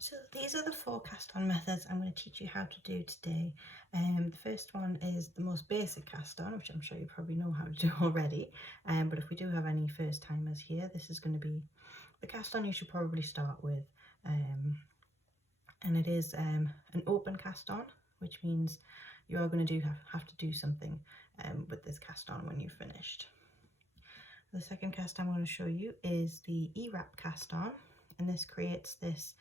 So these are the 4 cast on methods I'm going to teach you how to do today. The first one is the most basic cast on, which I'm sure you probably know how to do already. But if we do have any first timers here, this is going to be the cast on you should probably start with. And it is an open cast on, which means you are going to have to do something with this cast on when you've finished. The second cast I'm going to show you is the E-wrap cast on, and this creates this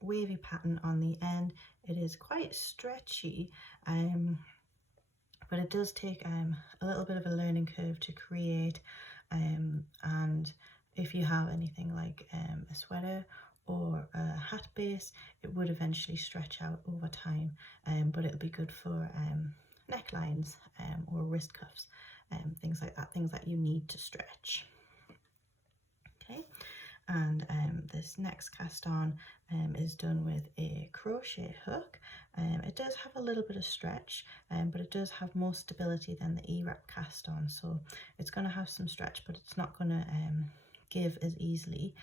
wavy pattern on the end. It is quite stretchy, but it does take a little bit of a learning curve to create, and if you have anything like a sweater or a hat base, it would eventually stretch out over time, but it'll be good for necklines or wrist cuffs, things like that, things that you need to stretch. Okay, and this next cast on is done with a crochet hook. It does have a little bit of stretch, but it does have more stability than the E-wrap cast on, so it's going to have some stretch, but it's not going to give as easily.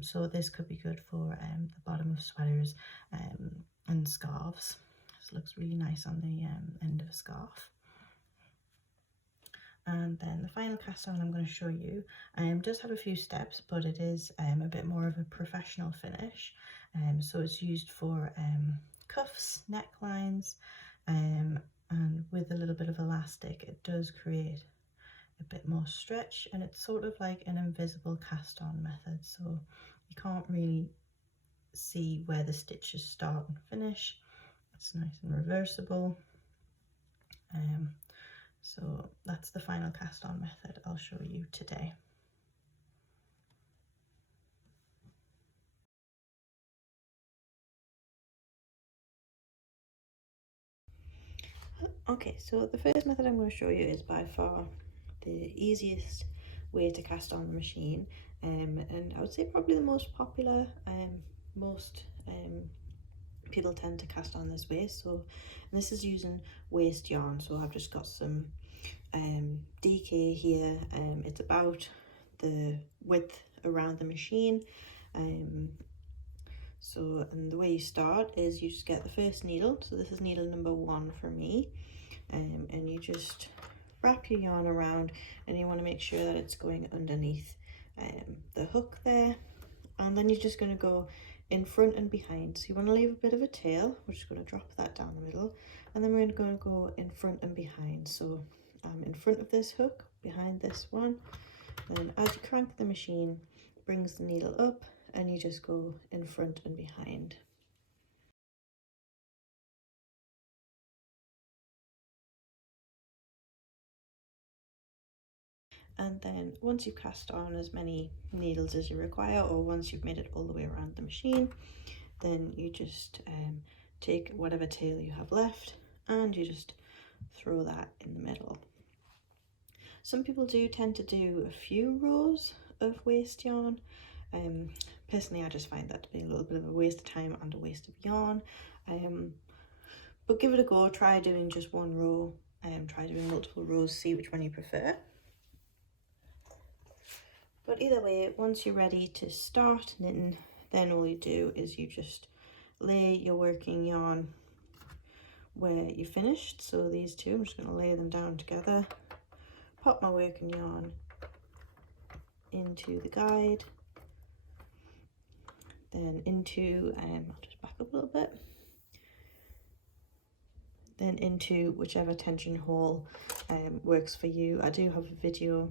So this could be good for the bottom of sweaters and scarves. This looks really nice on the end of a scarf. And then the final cast on I'm going to show you does have a few steps, but it is a bit more of a professional finish. So it's used for cuffs, necklines, and with a little bit of elastic, it does create a bit more stretch, and it's sort of like an invisible cast on method, so you can't really see where the stitches start and finish. It's nice and reversible. So that's the final cast on method I'll show you today. Okay, so the first method I'm going to show you is by far the easiest way to cast on the machine, and I would say probably the most popular. Most people tend to cast on this way. So this is using waste yarn, so I've just got some DK here. It's about the width around the machine. And the way you start is you just get the first needle, so this is needle number 1 for me, and you just wrap your yarn around, and you want to make sure that it's going underneath the hook there, and then you're just going to go in front and behind. So you want to leave a bit of a tail. We're just going to drop that down the middle, and then we're going to go in front and behind. So in front of this hook, behind this one, then as you crank the machine, brings the needle up, and you just go in front and behind. And then once you've cast on as many needles as you require, or once you've made it all the way around the machine, then you just take whatever tail you have left and you just throw that in the middle. Some people do tend to do a few rows of waste yarn. Personally, I just find that to be a little bit of a waste of time and a waste of yarn. But give it a go, try doing just one row, try doing multiple rows, see which one you prefer. But either way, once you're ready to start knitting, then all you do is you just lay your working yarn where you finished. So these two, I'm just going to lay them down together, pop my working yarn into the guide, then into, I'll just back up a little bit, then into whichever tension hole works for you. I do have a video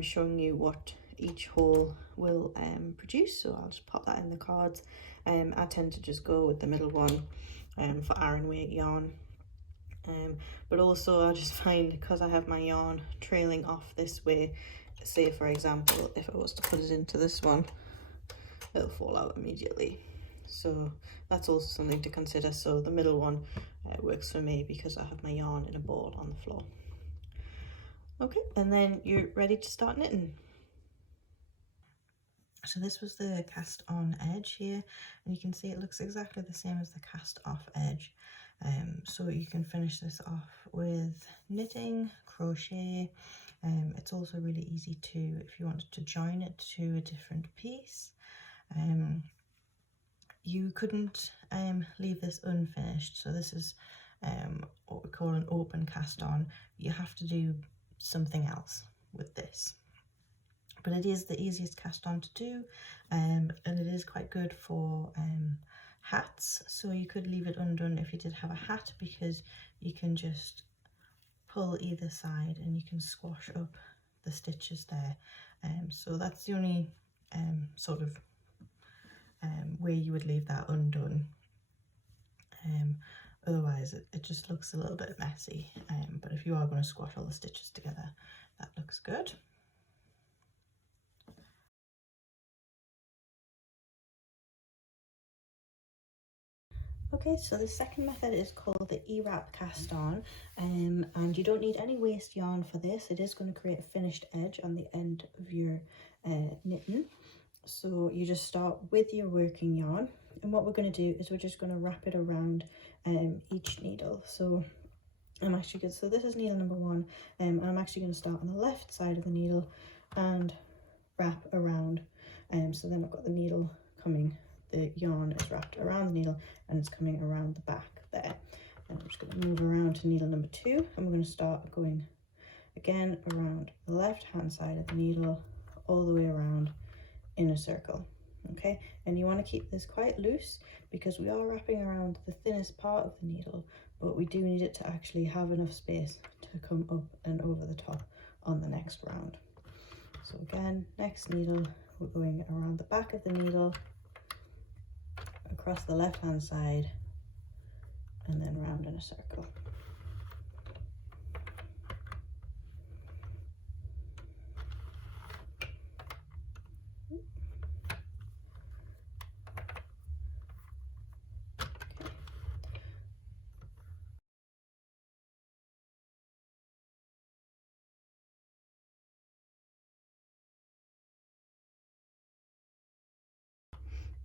showing you what each hole will produce, so I'll just pop that in the cards. I tend to just go with the middle one for iron weight yarn, but also I just find, because I have my yarn trailing off this way, say for example if I was to put it into this one, it'll fall out immediately. So that's also something to consider. So the middle one works for me because I have my yarn in a ball on the floor. Okay, and then you're ready to start knitting. So this was the cast on edge here, and you can see it looks exactly the same as the cast off edge. So you can finish this off with knitting, crochet. It's also really easy to, if you wanted to join it to a different piece. you couldn't leave this unfinished. So this is what we call an open cast on. You have to do something else with this. But it is the easiest cast on to do, and it is quite good for hats. So you could leave it undone if you did have a hat, because you can just pull either side and you can squash up the stitches there. So that's the only sort of way you would leave that undone. Otherwise it just looks a little bit messy, but if you are going to squash all the stitches together, that looks good. Okay, so the second method is called the E-wrap cast on, and you don't need any waste yarn for this. It is going to create a finished edge on the end of your knitting. So you just start with your working yarn, and what we're going to do is we're just going to wrap it around each needle. So I'm actually good. So this is needle number 1, and I'm actually going to start on the left side of the needle and wrap around. So then I've got the needle coming. The yarn is wrapped around the needle and it's coming around the back there. And I'm just going to move around to needle number 2, and we're going to start going again around the left hand side of the needle all the way around in a circle. Okay, and you want to keep this quite loose because we are wrapping around the thinnest part of the needle, but we do need it to actually have enough space to come up and over the top on the next round. So again, next needle, we're going around the back of the needle, across the left hand side, and then round in a circle.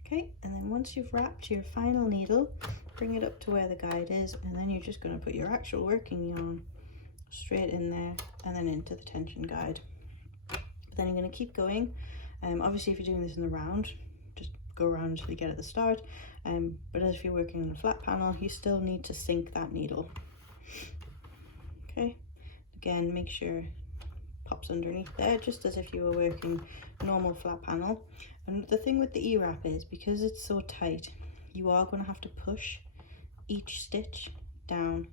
Okay, and then once you've wrapped your final needle, bring it up to where the guide is, and then you're just going to put your actual working yarn straight in there and then into the tension guide. But then you're going to keep going. Obviously if you're doing this in the round, just go around until you get at the start, but as if you're working on a flat panel, you still need to sink that needle. Okay, again, make sure pops underneath there, just as if you were working a normal flat panel. And the thing with the E-wrap is, because it's so tight, you are going to have to push each stitch down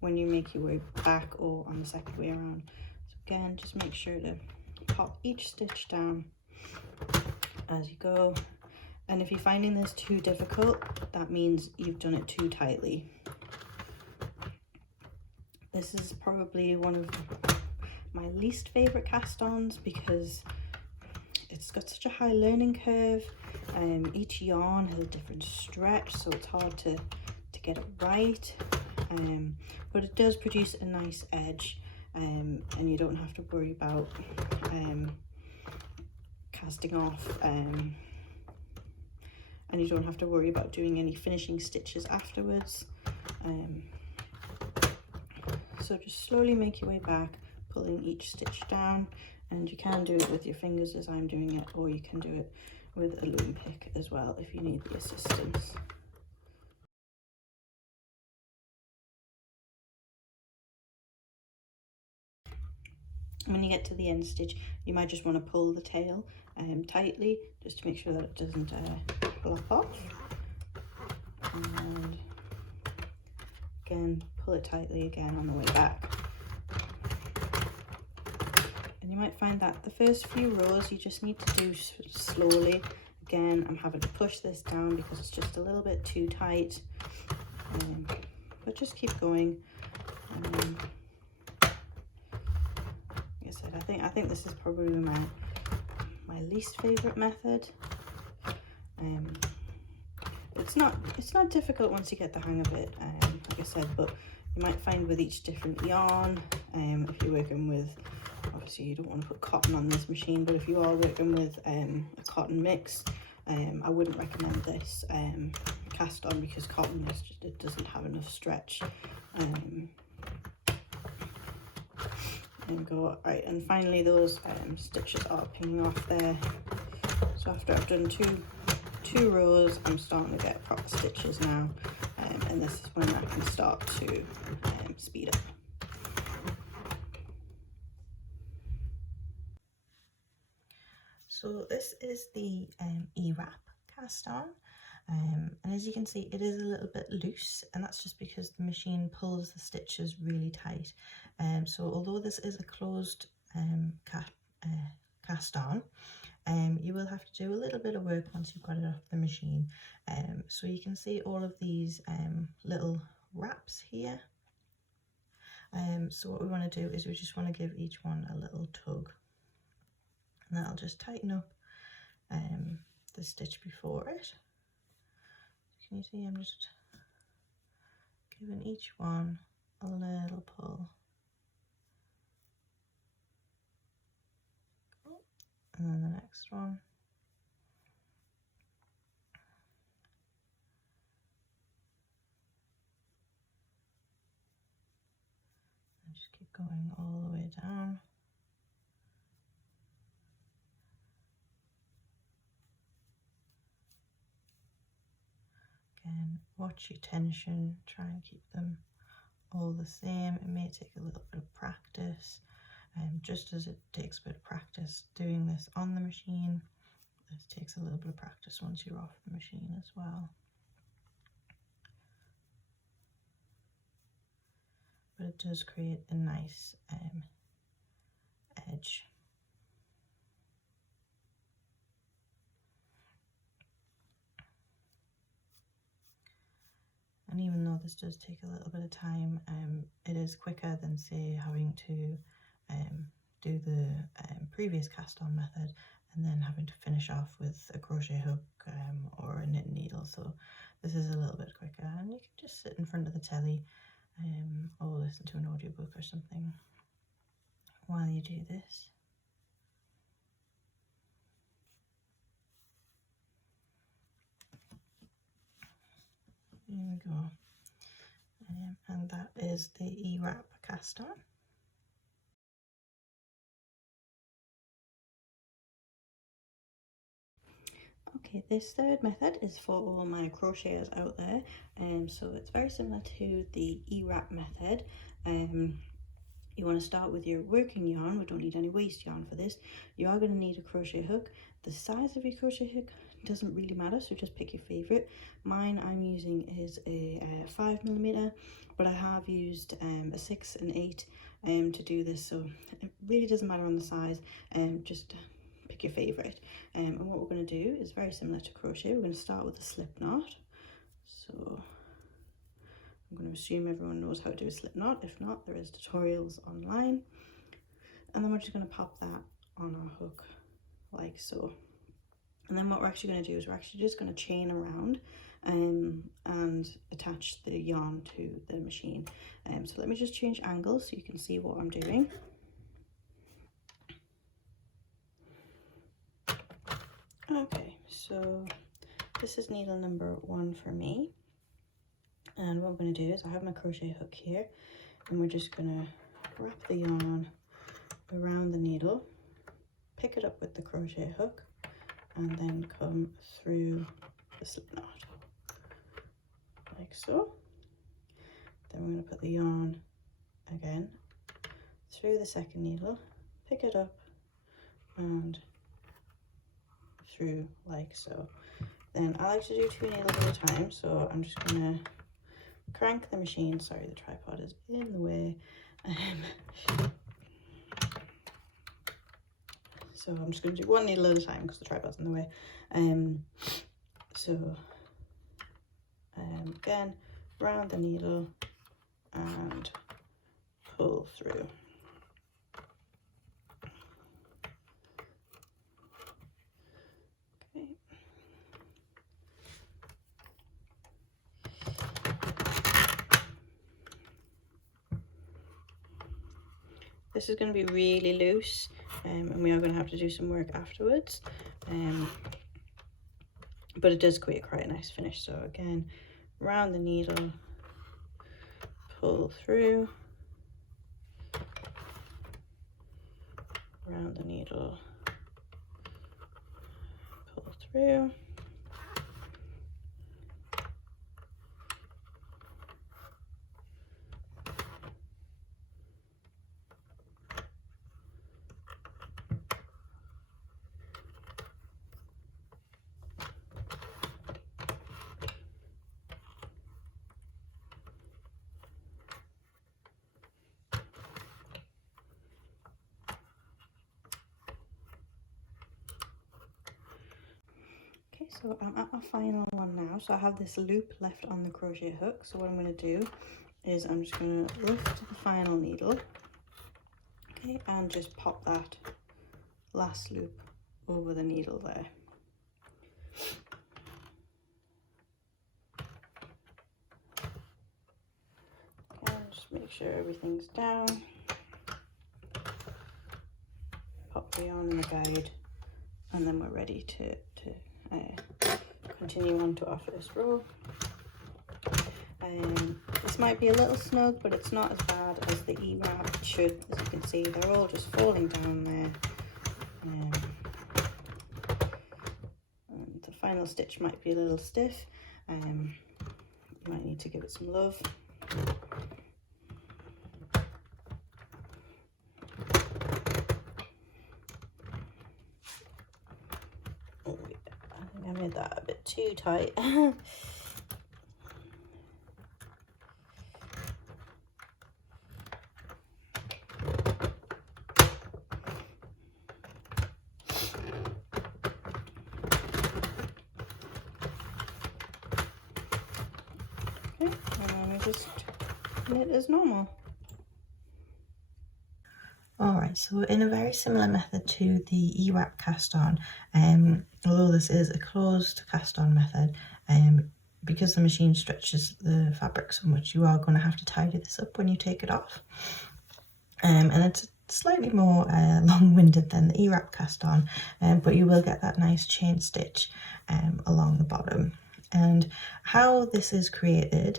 when you make your way back or on the second way around. So again, just make sure to pop each stitch down as you go. And if you're finding this too difficult, that means you've done it too tightly. This is probably one of my least favorite cast-ons because it's got such a high learning curve. Each yarn has a different stretch, so it's hard to get it right, but it does produce a nice edge, and you don't have to worry about casting off, and you don't have to worry about doing any finishing stitches afterwards. So just slowly make your way back, pulling each stitch down, and you can do it with your fingers as I'm doing it, or you can do it with a loom pick as well if you need the assistance. When you get to the end stitch, you might just want to pull the tail tightly, just to make sure that it doesn't flop off. And again, pull it tightly again on the way back. And you might find that the first few rows you just need to do slowly. Again, I'm having to push this down because it's just a little bit too tight, but just keep going. Like I said, I think this is probably my least favorite method. It's not difficult once you get the hang of it, like I said, but you might find with each different yarn, if you're working with, obviously you don't want to put cotton on this machine, but if you are working with a cotton mix, I wouldn't recommend this cast on, because cotton is just, it doesn't have enough stretch. And go right, and finally those stitches are pinging off there. So after I've done two 2 rows, I'm starting to get proper stitches now, and this is when I can start to speed up. So this is the E-wrap cast on, and as you can see it is a little bit loose, and that's just because the machine pulls the stitches really tight. So although this is a closed cast on, you will have to do a little bit of work once you've got it off the machine. So you can see all of these little wraps here. So what we want to do is we just want to give each one a little tug, and that'll just tighten up the stitch before it. Can you see I'm just giving each one a little pull. And then the next one. And just keep going all the way down. Again, watch your tension, try and keep them all the same. It may take a little bit of practice, just as it takes a bit of practice doing this on the machine, it takes a little bit of practice once you're off the machine as well. But it does create a nice edge. And even though this does take a little bit of time, it is quicker than, say, having to do the previous cast on method and then having to finish off with a crochet hook or a knit needle. So this is a little bit quicker, and you can just sit in front of the telly or listen to an audiobook or something while you do this. There we go. And that is the E-wrap cast on. Okay, this third method is for all my crocheters out there, so it's very similar to the E-wrap method. You want to start with your working yarn. We don't need any waste yarn for this. You are going to need a crochet hook. The size of your crochet hook doesn't really matter, so just pick your favorite. Mine I'm using is a 5mm, but I have used a 6 and 8 to do this, so it really doesn't matter on the size. Just pick your favorite. And what we're going to do is very similar to crochet. We're going to start with a slip knot. So I'm going to assume everyone knows how to do a slip knot. If not, there is tutorials online. And then we're just going to pop that on our hook like so. And then what we're actually going to do is we're actually just going to chain around and attach the yarn to the machine. So let me just change angles so you can see what I'm doing. Okay, so this is needle number 1 for me. And what I'm going to do is I have my crochet hook here, and we're just going to wrap the yarn around the needle, pick it up with the crochet hook, and then come through the slip knot like so. Then we're going to put the yarn again through the second needle, pick it up and through like so. Then I like to do 2 needles at a time, so I'm just going to crank the machine. Sorry, the tripod is in the way. So I'm just going to do 1 needle at a time because the tripod's in the way. Again, round the needle and pull through. Okay. This is going to be really loose, and we are going to have to do some work afterwards. But it does create quite a nice finish. So again, round the needle, pull through, round the needle, pull through, So I'm at my final one now. So I have this loop left on the crochet hook. So what I'm going to do is I'm just going to lift the final needle, okay, and just pop that last loop over the needle there. And just make sure everything's down. Pop the yarn in the guide, and then we're ready to continue on to our first row. This might be a little snug, but it's not as bad as the E-wrap should. As you can see, they're all just falling down there. And the final stitch might be a little stiff. You might need to give it some love. Oh, I think I made that a bit too tight. Just knit as normal. Alright, so in a very similar method to the E-wrap cast on, although this is a closed cast on method, because the machine stretches the fabric so much, you are going to have to tidy this up when you take it off. And it's slightly more long-winded than the E-wrap cast on, but you will get that nice chain stitch along the bottom. And how this is created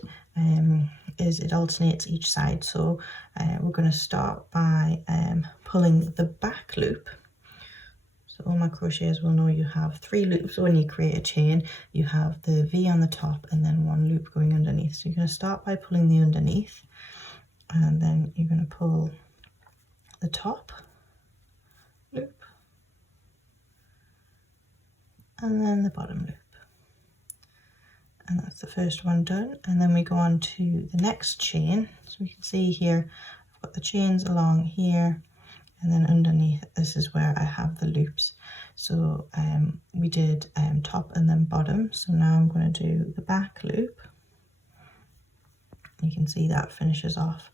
is it alternates each side. So we're going to start by pulling the back loop. So all my crocheters will know you have 3 loops. When you create a chain, you have the V on the top and then 1 loop going underneath. So you're going to start by pulling the underneath, and then you're going to pull the top loop and then the bottom loop. And that's the first one done, and then we go on to the next chain. So we can see here I've got the chains along here, and then underneath this is where I have the loops. So we did top and then bottom, so now I'm going to do the back loop. You can see that finishes off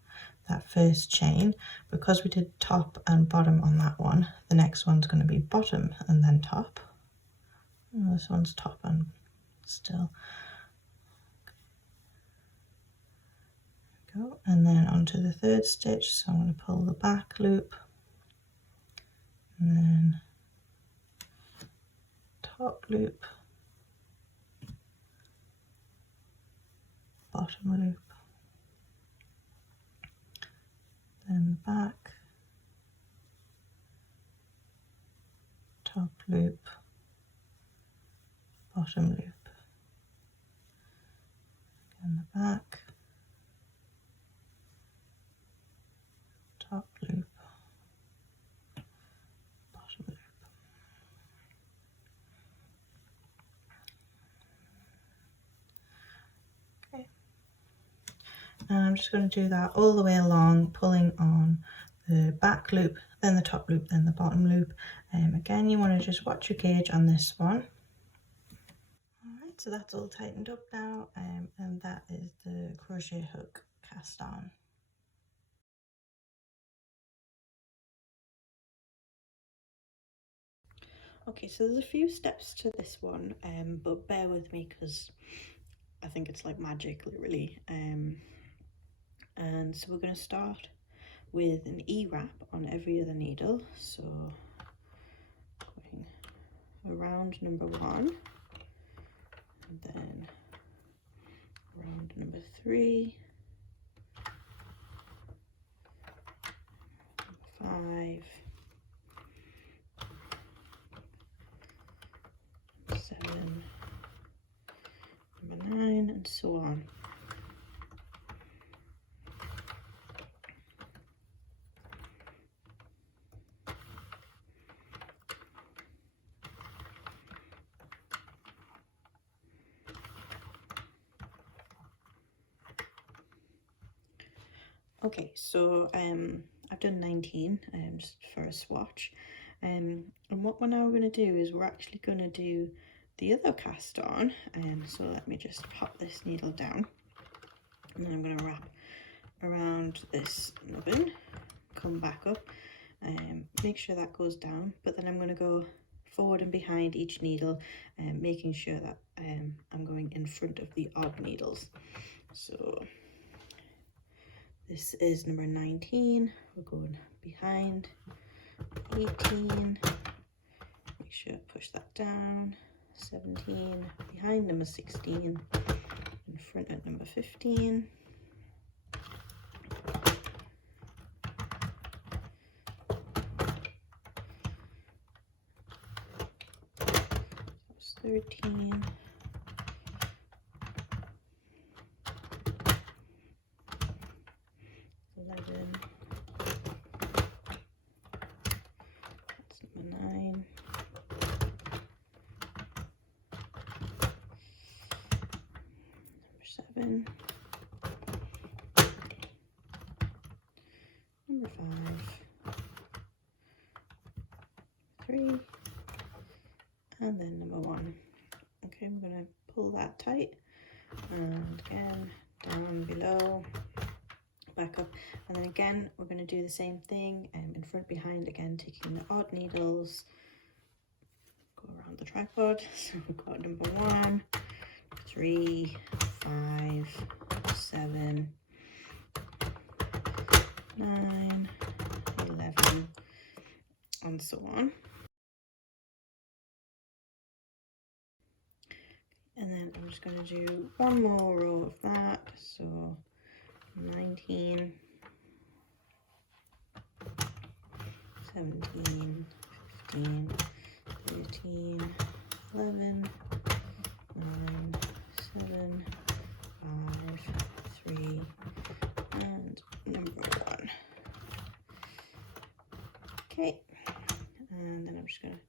that first chain. Because we did top and bottom on that one, the next one's going to be bottom and then top. And this one's top and still. Go, and then onto the third stitch. So I'm going to pull the back loop and then top loop, bottom loop, then the back, top loop, bottom loop, again the back, top loop, bottom loop. Okay, and I'm just going to do that all the way along, pulling on the back loop, then the top loop, then the bottom loop. Again, you want to just watch your gauge on this one. Alright, so that's all tightened up now, and that is the crochet hook cast on. Okay, so there's a few steps to this one, but bear with me because I think it's like magic, literally. And so we're going to start with an E-wrap on every other needle. So going around number 1, and then around number 3, 5, 7, number 9, and so on. Okay, so I've done 19 just for a swatch, and what we're now going to do is we're actually going to do the other cast on. So let me just pop this needle down, and then I'm going to wrap around this nubbin, come back up, make sure that goes down, but then I'm going to go forward and behind each needle, making sure that I'm going in front of the odd needles. So this is number 19, we're going behind 18, make sure I push that down, 17, behind number 16, in front at number 15, 13, 11, that's number 9, number 7, number 5, 3, and then number 1. Okay, we're going to pull that tight, and again down below, back up, and then again we're going to do the same thing, in front behind, again taking the odd needles, go around the tripod. So we've got number 1, 3, 5, 7, 9, 11, and so on. And then I'm just going to do one more row of that, so 19, 17, 15, 13, 11, 9, 7, 5, 3, and number 1. Okay, and then I'm just going to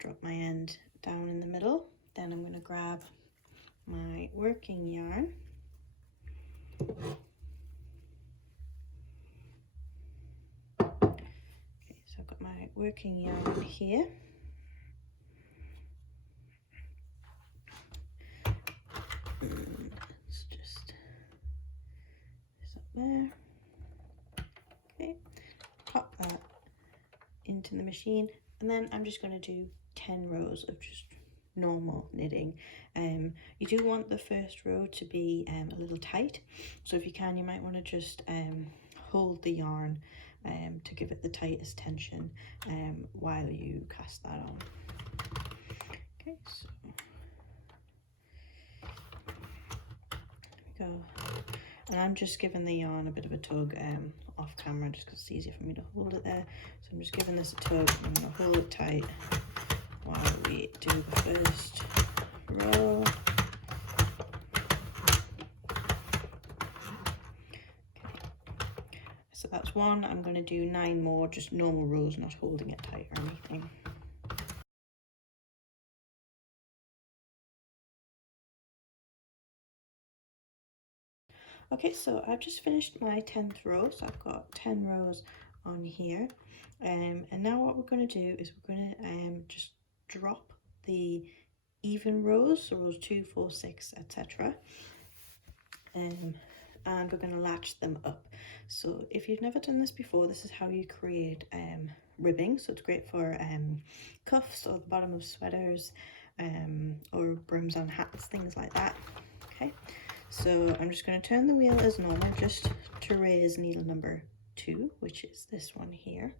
drop my end down in the middle. Then I'm going to grab my working yarn, okay, so I've got my working yarn here, and it's just this up there. Okay, pop that into the machine, and then I'm just going to do 10 rows of just normal knitting. You do want the first row to be a little tight, so if you can, you might want to just hold the yarn to give it the tightest tension while you cast that on. Okay, so there we go, and I'm just giving the yarn a bit of a tug off camera, just because it's easier for me to hold it there. So I'm just giving this a tug, I'm going to hold it tight while we do the first row. Okay. So that's one. I'm going to do 9 more, just normal rows, not holding it tight or anything. Okay, so I've just finished my 10th row, so I've got 10 rows on here, and now what we're going to do is we're going to just drop the even rows, so rows 2, 4, 6, etc. And we're going to latch them up. So if you've never done this before, this is how you create ribbing. So it's great for cuffs or the bottom of sweaters, or brims on hats, things like that. Okay, so I'm just going to turn the wheel as normal, just to raise needle number 2, which is this one here.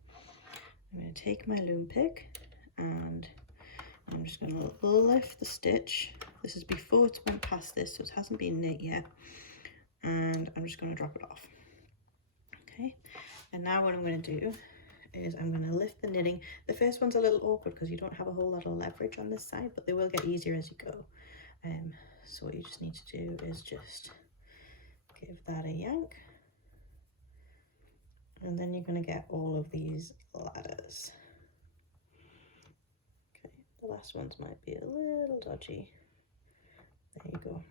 I'm going to take my loom pick, and I'm just going to lift the stitch. This is before it's went past this, so it hasn't been knit yet, and I'm just going to drop it off. Okay, and now what I'm going to do is I'm going to lift the knitting. The first one's a little awkward because you don't have a whole lot of leverage on this side, but they will get easier as you go. So what you just need to do is just give that a yank, and then you're going to get all of these ladders. Okay, the last ones might be a little dodgy. There you go.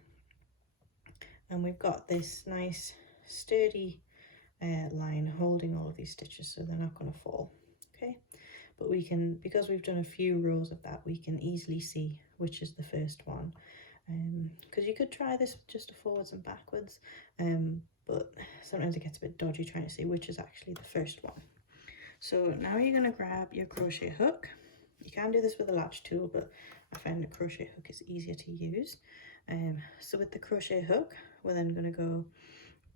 And we've got this nice sturdy line holding all of these stitches, so they're not going to fall. Okay, but we can, because we've done a few rows of that, we can easily see which is the first one, because you could try this just forwards and backwards, but sometimes it gets a bit dodgy trying to see which is actually the first one. So now you're going to grab your crochet hook. You can do this with a latch tool, but I find the crochet hook is easier to use. So with the crochet hook, we're then going to go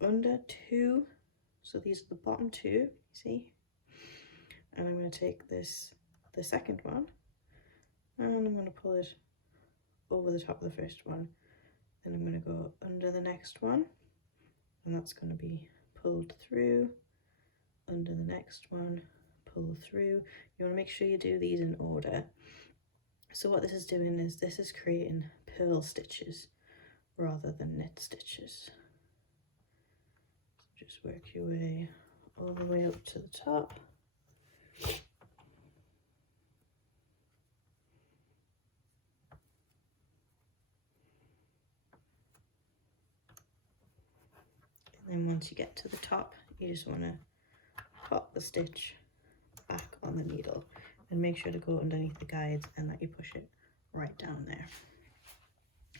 under 2, so these are the bottom 2, you see, and I'm going to take this, the second one, and I'm going to pull it over the top of the first one. Then I'm going to go under the next one, and that's going to be pulled through, under the next one, pull through. You want to make sure you do these in order. So what this is doing is this is creating purl stitches rather than knit stitches. So just work your way all the way up to the top. And then once you get to the top, you just want to pop the stitch back on the needle and make sure to go underneath the guides and that you push it right down there.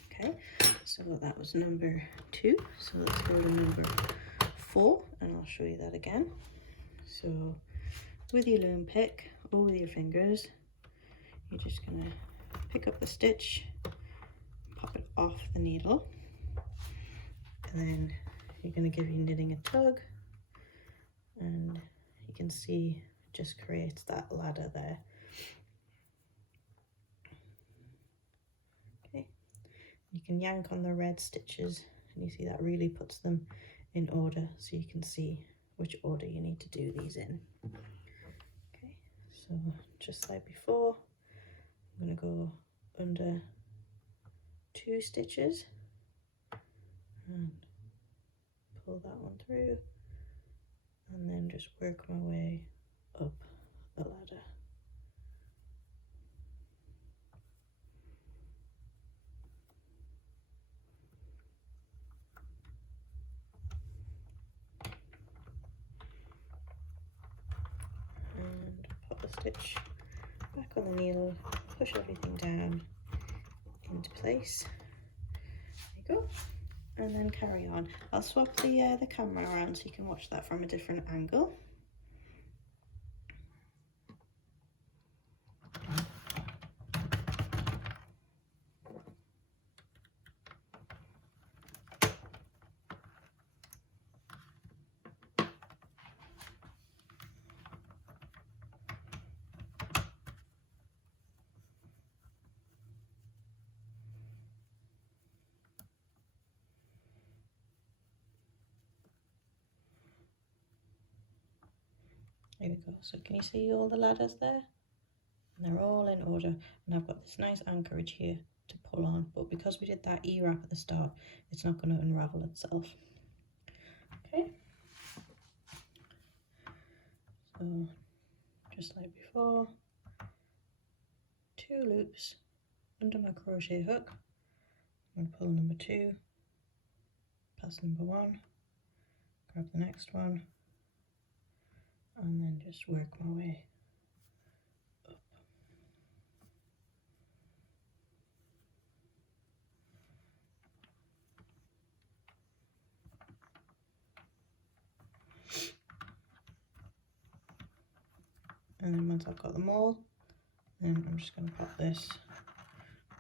Okay, so that was number 2. So let's go to number 4 and I'll show you that again. So with your loom pick or with your fingers, you're just going to pick up the stitch, pop it off the needle, and then you're going to give your knitting a tug, and you can see it just creates that ladder there. Okay, you can yank on the red stitches and you see that really puts them in order, so you can see which order you need to do these in. Okay, so just like before, I'm going to go under 2 stitches and pull that one through, and then just work my way up the ladder. And pop the stitch back on the needle, push everything down into place. There you go. And then carry on. I'll swap the camera around so you can watch that from a different angle. There we go. So can you see all the ladders there? And they're all in order. And I've got this nice anchorage here to pull on, but because we did that E-wrap at the start, it's not going to unravel itself. Okay. So just like before, 2 loops under my crochet hook. I'm going to pull number 2, pass number 1, grab the next one, and then just work my way up. And then once I've got them all, then I'm just going to pop this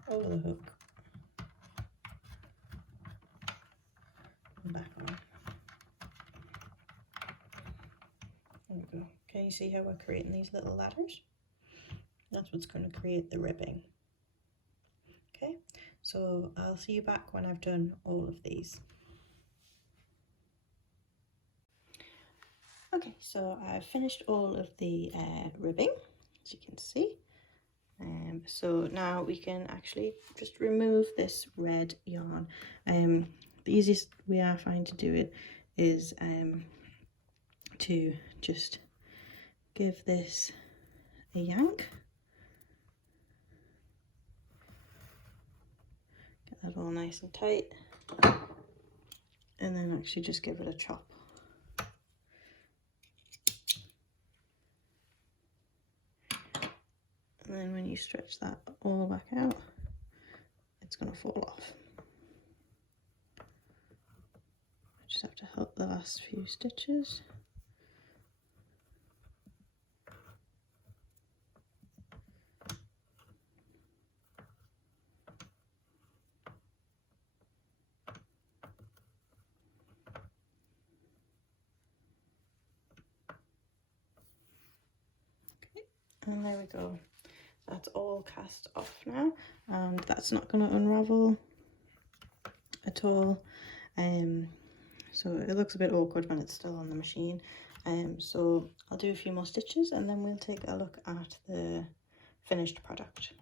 over the hook and back on. There we go. Can you see how we're creating these little ladders? That's what's going to create the ribbing. Okay, so I'll see you back when I've done all of these. Okay, so I've finished all of the ribbing, as you can see. So now we can actually just remove this red yarn. The easiest way I find to do it is to just give this a yank. Get that all nice and tight. And then actually just give it a chop. And then when you stretch that all back out, it's going to fall off. I just have to help the last few stitches. And there we go. That's all cast off now, and that's not going to unravel at all. So it looks a bit awkward when it's still on the machine. So I'll do a few more stitches and then we'll take a look at the finished product.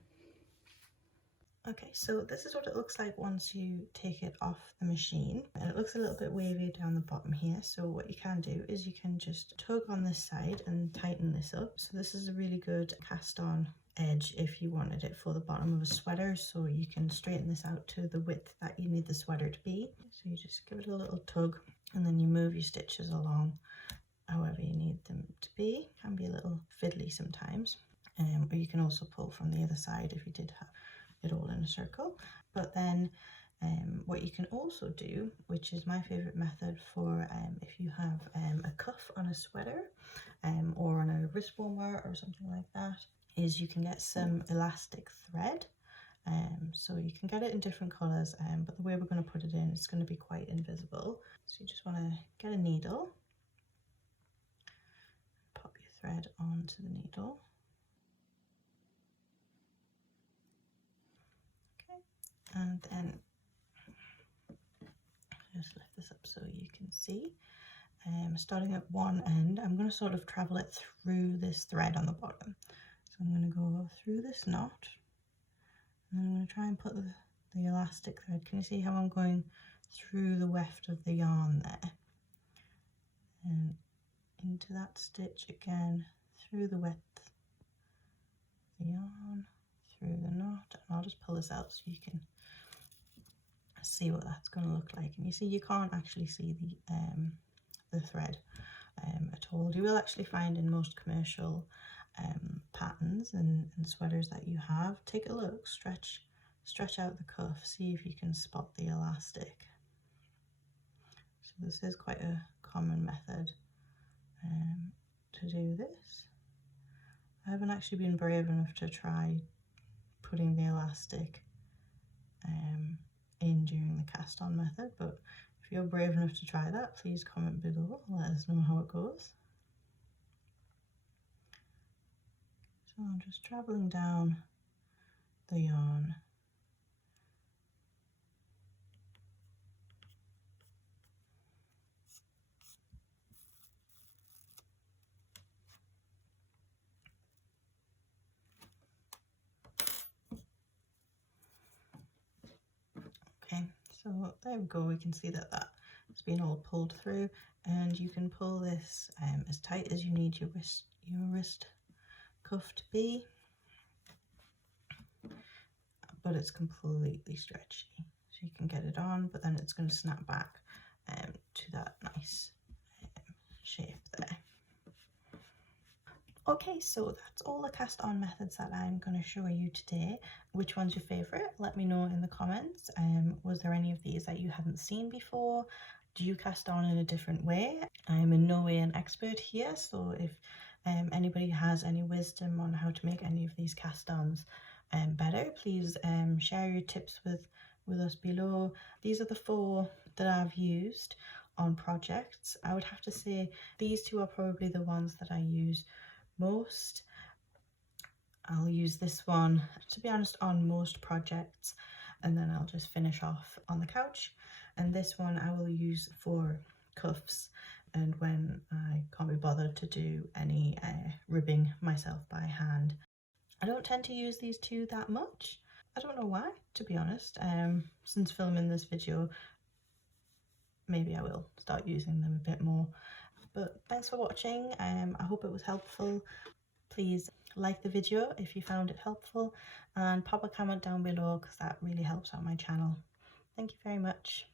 Okay, so this is what it looks like once you take it off the machine, and it looks a little bit wavy down the bottom here. So what you can do is you can just tug on this side and tighten this up. So this is a really good cast on edge if you wanted it for the bottom of a sweater, so you can straighten this out to the width that you need the sweater to be. So you just give it a little tug and then you move your stitches along however you need them to be. Can be a little fiddly sometimes, or you can also pull from the other side if you did have it all in a circle. But then what you can also do, which is my favorite method for if you have a cuff on a sweater or on a wrist warmer or something like that, is you can get some elastic thread. So you can get it in different colors, but the way we're going to put it in, it's going to be quite invisible. So you just want to get a needle, pop your thread onto the needle. And then just lift this up so you can see. Starting at one end, I'm going to sort of travel it through this thread on the bottom. So I'm going to go through this knot, and then I'm going to try and put the elastic thread. Can you see how I'm going through the weft of the yarn there? And into that stitch again, through the width of the yarn, through the knot, and I'll just pull this out so you can see what that's going to look like. And you see, you can't actually see the thread at all. You will actually find in most commercial patterns and sweaters that you have, take a look, stretch out the cuff, see if you can spot the elastic. So this is quite a common method to do this. I haven't actually been brave enough to try putting the elastic in during the cast on method, but if you're brave enough to try that, please comment below, let us know how it goes. So I'm just traveling down the yarn. Okay, so there we go. We can see that it's been all pulled through, and you can pull this as tight as you need your wrist cuff to be, but it's completely stretchy, so you can get it on, but then it's going to snap back to that nice shape there. Okay, so that's all the cast on methods that I'm going to show you today. Which one's your favorite? Let me know in the comments. Was there any of these that you haven't seen before? Do you cast on in a different way? I'm in no way an expert here, so if anybody has any wisdom on how to make any of these cast ons better, please share your tips with us below. These are the 4 that I've used on projects. I would have to say these 2 are probably the ones that I use most. I'll use this one, to be honest, on most projects, and then I'll just finish off on the couch. And this one I will use for cuffs and when I can't be bothered to do any ribbing myself by hand. I don't tend to use these 2 that much. I don't know why, to be honest. Since filming this video, maybe I will start using them a bit more. But thanks for watching. I hope it was helpful. Please like the video if you found it helpful, and pop a comment down below because that really helps out my channel. Thank you very much.